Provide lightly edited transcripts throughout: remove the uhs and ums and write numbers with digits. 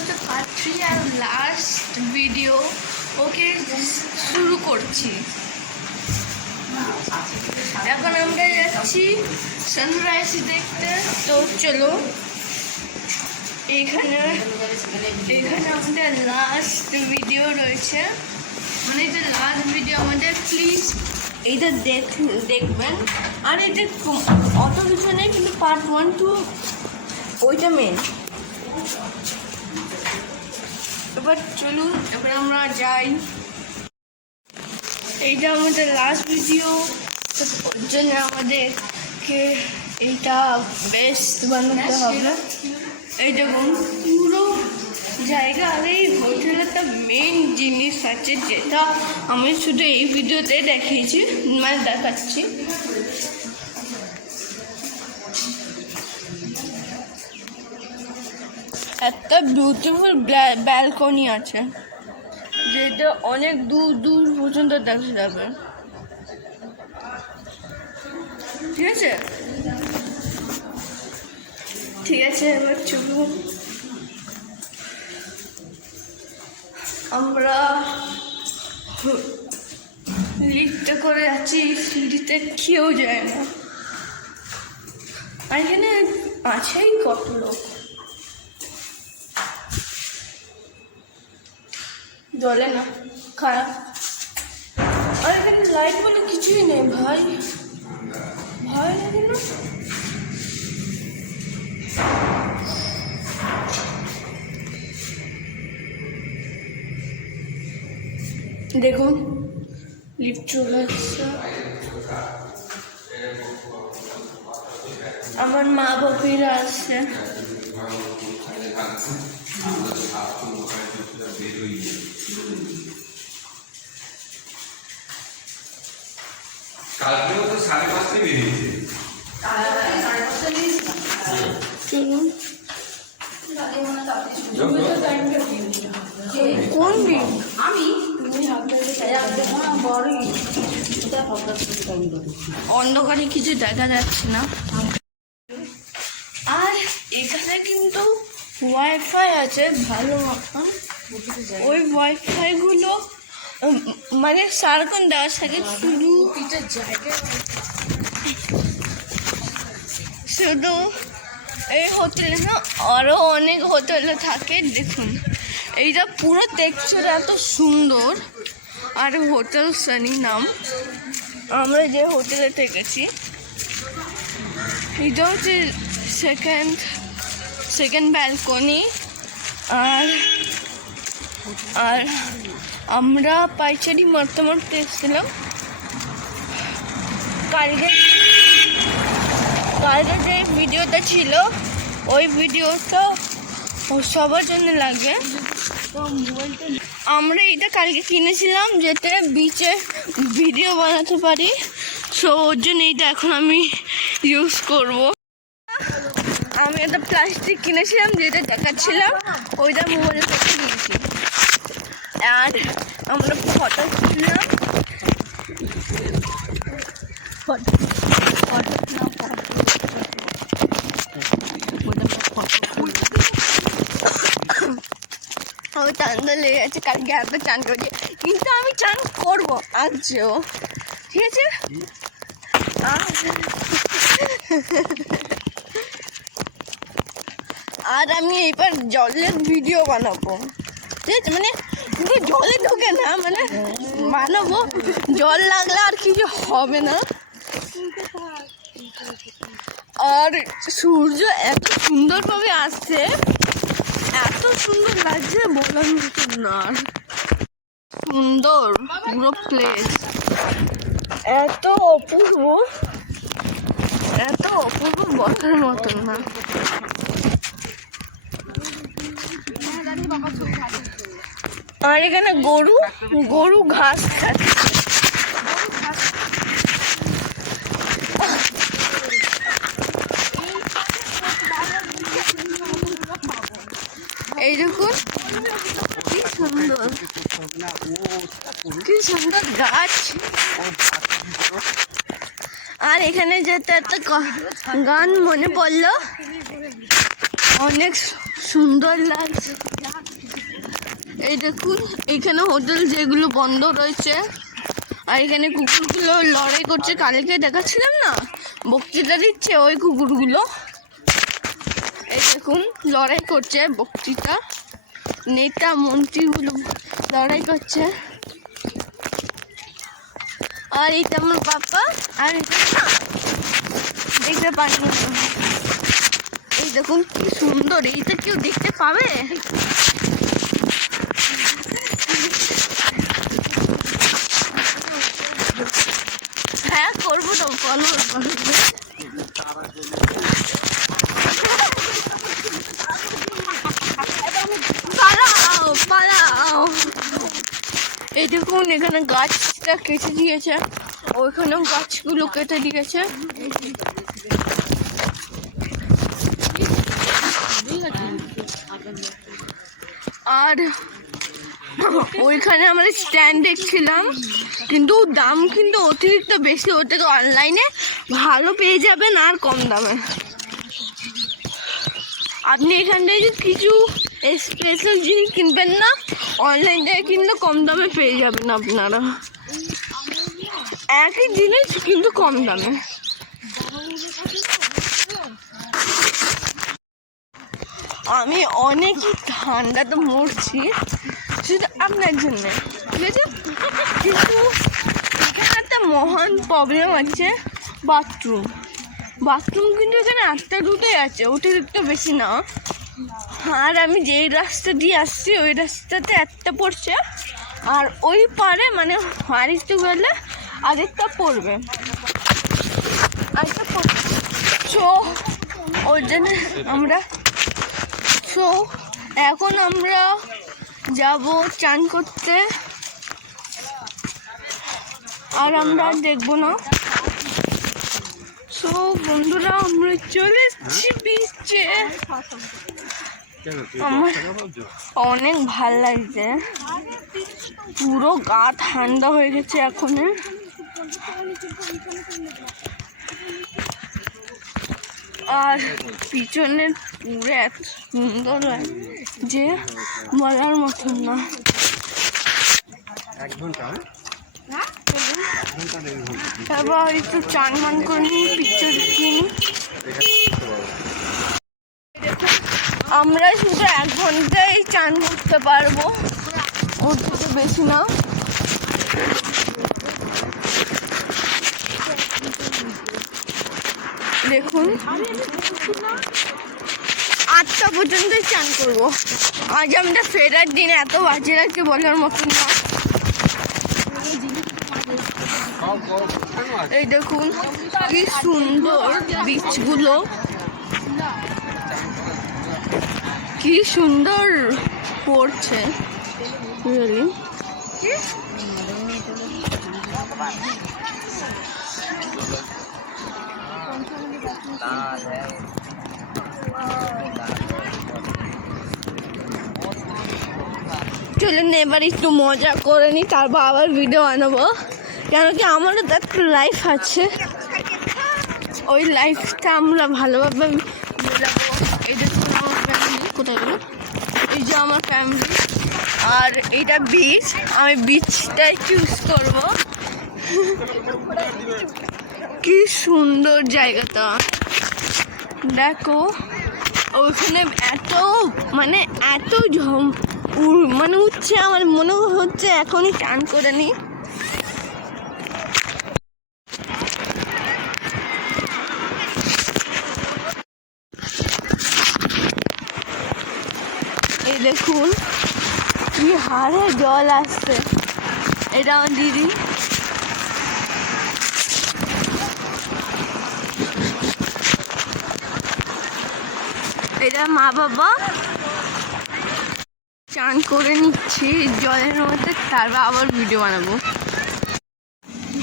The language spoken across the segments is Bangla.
হচ্ছে পার্ট 3 আর লাস্ট ভিডিও ওকে শুরু করছি। এখন আমরা যাচ্ছি সানরাইজ দেখতে, তো চলো। এখানে আমাদের লাস্ট ভিডিও রয়েছে, মানে এটা লাস্ট ভিডিও আমাদের। প্লিজ এইটা দেখবেন। আর এটা অত কিছু নেই, কিন্তু পার্ট 1 2 ওইটা মেন। এবার চলুন, এবার আমরা যাই। এইটা আমাদের লাস্ট ভিডিও, ওর জন্য আমাদেরকে এইটা বেস্ট বানাতে হবে। এই দেখুন পুরো জায়গা, আর এই হোটেলের একটা মেন জিনিস আছে যেটা আমি শুধু এই ভিডিওতে দেখিয়েছি, মানে দেখাচ্ছি। একটা বিউটিফুল ব্যালকনি আছে যেটা অনেক দূর দূর পর্যন্ত দেখা যাবে, ঠিক আছে? ঠিক আছে, এবার চলুন। আমরা লিফটে করে যাচ্ছি, সিঁড়িতে কেউ যায় না। আর এখানে আছেই কত লোক। জলে না, খারাপ। আর এখানে লাইট বলে কিছুই নেই ভাই, ভয় লাগে না? দেখুন লিফট চলে আসছে। আমার মা বাপিরা আসছে। কালকেও তো 5:30 বেরিয়েছে। চলুন। কোন দিন? আমি অন্ধকারে কিছু দেখা যাচ্ছে না। আর এখানে কিন্তু ওয়াইফাই আছে ভালো মতন। ওই ওয়াইফাই গুলো মানে সারাক্ষণ দেওয়া থাকে, শুধু এই হোটেলে না, আরও অনেক হোটেলে থাকে। দেখুন এইটা পুরো টেক্সচার এত সুন্দর। আর হোটেল সানি নাম, আমরা যে হোটেলে থেকেছি। এটা হচ্ছে সেকেন্ড ব্যালকনি। আর আমরা পাইচারি মারতে মারতে এসেছিলাম। কালকে যে ভিডিওটা ছিল, ওই ভিডিওটা সবার জন্য লাগবে। তো মোবাইলটা আমরা এটা কালকে কিনেছিলাম যাতে বিচে ভিডিও বানাতে পারি। সো ওর জন্য এইটা এখন আমি ইউজ করব। আমি একটা প্লাস্টিক কিনেছিলাম যেটা দেখাচ্ছিলাম, ওইটা মোবাইলের সাথে নিয়েছি। আর আমরা ফটো তুললাম। আমি চানটা লেগে গেছে, কালকে এত চান করেছি, কিন্তু আমি চান করবো আজও, ঠিক আছে? আর আমি এবার জলের ভিডিও বানাবো, ঠিক আছে? মানে কিন্তু জলে ঢুকে না, মানে বানাবো। জল লাগলে আর কিছু হবে না। আর সূর্য এত সুন্দরভাবে আসছে, এত সুন্দর লাগছে বলার মতো না। সুন্দর পুরো প্লেস, এত অপূর্ব বলার মতন না। আর এখানে গরু ঘাস খাচ্ছে। এই দেখুন কি সুন্দর গাছ। আর এখানে যেতে একটা গান মনে পড়লো, অনেক সুন্দর লাগছে। এই দেখুন এখানে হোটেল যেগুলো বন্ধ রয়েছে, আর এখানে কুকুরগুলো লড়াই করছে। কালকে দেখাচ্ছিলাম না, বক্তৃতা দিচ্ছে ওই কুকুরগুলো। এই দেখুন লড়াই করছে, বক্তৃতা, নেতা মন্ত্রীগুলো লড়াই করছে। আর এটা আমার পাপা, আর এটা না দেখতে পাচ্ছি। এই দেখুন কি সুন্দর, এইটা কেউ দেখতে পাবে? হ্যাঁ করবো তো, ফলো। পালাও পালাও। এই দেখুন এখানে গাছটা কেটে দিয়েছে, ওইখানেও গাছগুলো কেটে দিয়েছে। আর ওইখানে আমরা স্ট্যান্ড দেখছিলাম, কিন্তু দাম কিন্তু অতিরিক্ত বেশি। ওর থেকে অনলাইনে ভালো পেয়ে যাবেন আর কম দামে। আপনি এখান থেকে কিছু স্পেশাল জিনিস কিনবেন না, অনলাইন থেকে কিনলে কম দামে পেয়ে যাবেন আপনারা। একই জিনিস কিন্তু কম দামে। আমি অনেকই ঠান্ডাতে মরছি শুধু আপনার জন্য, ঠিক আছে? কিন্তু এখানে একটা মহান প্রবলেম আছে, বাথরুম কিন্তু এখানে একটা দুটোই আছে, অতিরিক্ত বেশি না। আর আমি যেই রাস্তা দিয়ে আসছি ওই রাস্তাতে একটা পড়ছে, আর ওই পারে মানে আরেকটু গেলে আরেকটা পড়বে, আরেকটা পড়বে। সো ওই জন্য এখন আমরা যাব চান করতে, আর আমরা দেখবো না। সো বন্ধুরা আমরা চলে এসেছি বিচে। আমার অনেক ভাল লাগছে, পুরো গা ঠান্ডা হয়ে গেছে এখন। আর পিছনের পুরো এত সুন্দর লাগছে বলার মতন না। তারপর একটু চান মান করে নিই, পিকচার কিনি। আমরা শুধু 1 ঘন্টায় চান করতে পারবো, ওর থেকে বেশি না। দেখুন 8টা পর্যন্তই চান করবো। আজ আমরা ফেরার দিন, এত বাজে লাগছে বলার মতন না। এই দেখুন কি সুন্দর বিচগুলো, কি সুন্দর পড়ছে রিয়েলি। চলুন এবার একটু মজা করে নিই, তারপর আবার ভিডিও বানাবো। কেন কি আমারও তো একটা লাইফ আছে, ওই লাইফটা আমরা ভালোভাবে বোঝাবো। এই দেখুন আমার ফ্যামিলি কোথায় গেল, এই যে আমার ফ্যামিলি। আর এটা বিচ, আমি বিচটাই চুজ করব। কি সুন্দর জায়গাটা দেখো, ওখানে এত মানে উঠছে, আমার মনে হচ্ছে এখনই চান করে নি। এই দেখুন কি হারে জল আসছে। এটা আমার দিদি, এটা মা বাবা। চান করে নিচ্ছি জলের মধ্যে, তারপর আবার ভিডিও বানাবো।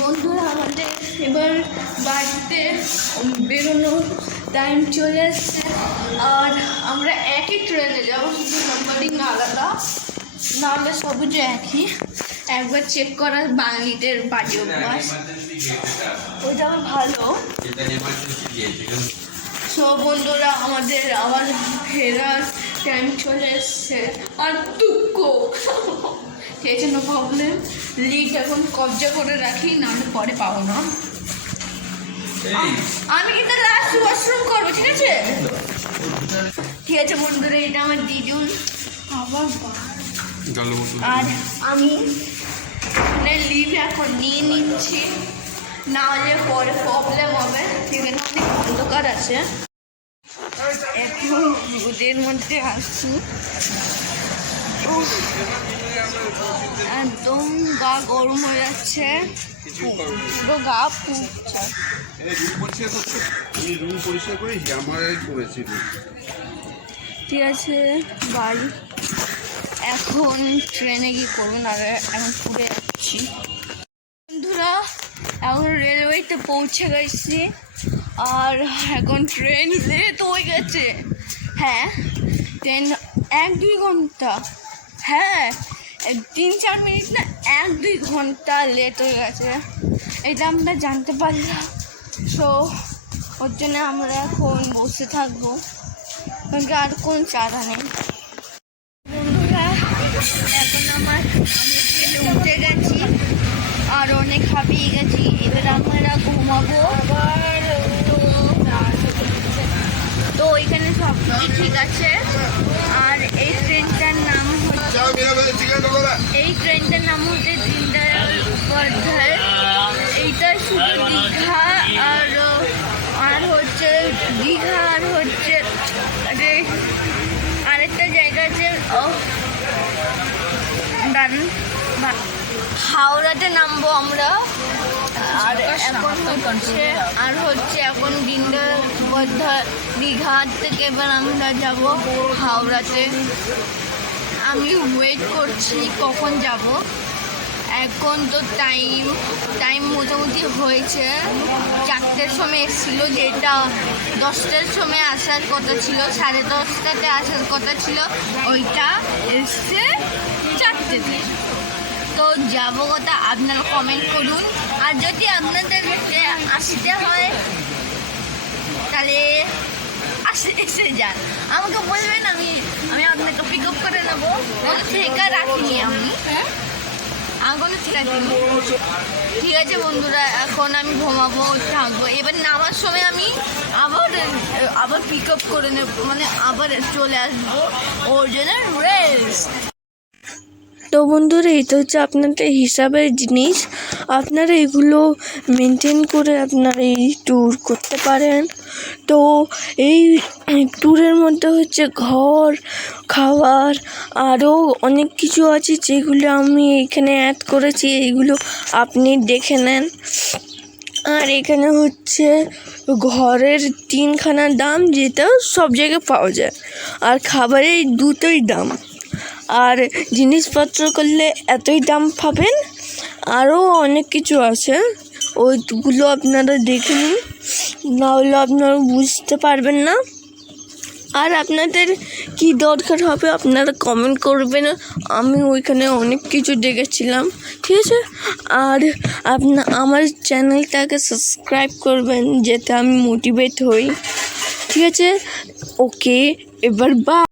বন্ধুরা আমাদের এবার বাড়িতে বেরোনোর টাইম চলে এসছে, আর আমরা একই ট্রেনে যাবো, শুধু নাম্বারিং আলাদা, নাহলে সবুজে একই। একবার চেক করা বাঙালিদের বাড়ি অভ্যাস, ওইটা আমার ভালো। সব বন্ধুরা আমাদের আবার ফেরার টাইম চলে এসছে আর দুঃখ, ঠিক আছে, নো প্রবলেম। লিড এখন কবজা করে রাখি, নাহলে পরে পাবো না। আমি কিন্তু লাস্ট ওয়াশরুম করবো, ঠিক আছে? ঠিক আছে বন্ধুরা, এটা আমার দিদুন আবার, আর আমি লিভ এখন নিয়ে নিচ্ছি, না হলে পরে প্রবলেম হবে। সেখানে অনেক অন্ধকার আছে। এখন রোদের মধ্যে আসছি, একদম গা গরম হয়ে যাচ্ছে, পুরো গা পুড়ছে। ঠিক আছে বাড়ি, এখন ট্রেনে গিয়ে করুন, আর এখন পুড়ে যাচ্ছি। বন্ধুরা এখন রেলওয়েতে পৌঁছে গেছি, আর এখন ট্রেন লেট হয়ে গেছে। হ্যাঁ, ট্রেন 1-2 ঘন্টা, হ্যাঁ 3-4 মিনিট না, 1-2 ঘন্টা লেট হয়ে গেছে। এটা আমরা জানতে পারলাম। সো ওর জন্য আমরা এখন বসে থাকবো, কারণ কি আর কোন চারা নেই। বন্ধুরা এখন আমি ট্রেনে উঠে গেছি, আর অনেক হাঁপিয়ে গেছি। এবার আমরা ঘুমাবো। তো ওইখানে সব কিছু ঠিক আছে। আর এই ট্রেনটার নাম হচ্ছে দীনদয়াল উপাধ্যায়। এইটা শুধু দীঘা আর হচ্ছে দীঘা, আর হচ্ছে আরেকটা জায়গা আছে হাওড়াতে নামবো আমরা। আর এখন দীনদয়াল উপাধ্যায় দীঘার থেকে এবার আমরা যাব হাওড়াতে। আমি ওয়েট করছি কখন যাব। এখন তো টাইম মোটামুটি হয়েছে। 4টের সময় এসেছিলো, যেটা 10টার সময় আসার কথা ছিল, 10:30টাতে আসার কথা ছিল, ওইটা এসছে 4টেতে। তো যাবো কথা আপনারা কমেন্ট করুন, আর যদি আপনাদেরকে আসতে হয় তাহলে এসে যান, আমাকে বলবেন, আমি আপনাকে পিক আপ করে নেবো। ঠিকা রাখিনি আমি, কোনো ঠিক আছে। ঠিক আছে বন্ধুরা, এখন আমি ঘুমাবো, থাকবো। এবার নামার সময় আমি আবার পিক আপ করে নেব, মানে আবার চলে আসবো ওর জন্য রেস্ট। তো বন্ধুরা, এটা হচ্ছে আপনাদের হিসাবের জিনিস। আপনারা এগুলো মেনটেন করে আপনারা এই ট্যুর করতে পারেন। তো এই ট্যুরের মধ্যে হচ্ছে ঘর, খাবার, আরও অনেক কিছু আছে যেগুলো আমি এখানে অ্যাড করেছি, এইগুলো আপনি দেখে নেন। আর এখানে হচ্ছে ঘরের 3খানার দাম, যেটা সব জায়গায় পাওয়া যায়, আর খাবারের দুটোই দাম। আর জিনিসপত্র করলে এতই দাম পাবেন। আরও অনেক কিছু আছে, ওইগুলো আপনারা দেখে নিন, নাহলে আপনারা বুঝতে পারবেন না। আর আপনাদের কি দরকার হবে আপনারা কমেন্ট করবেন, আমি ওইখানে অনেক কিছু দেখেছিলাম, ঠিক আছে? আর আমার চ্যানেলটাকে সাবস্ক্রাইব করবেন, যাতে আমি মোটিভেট হই, ঠিক আছে? ওকে, এবার বাই।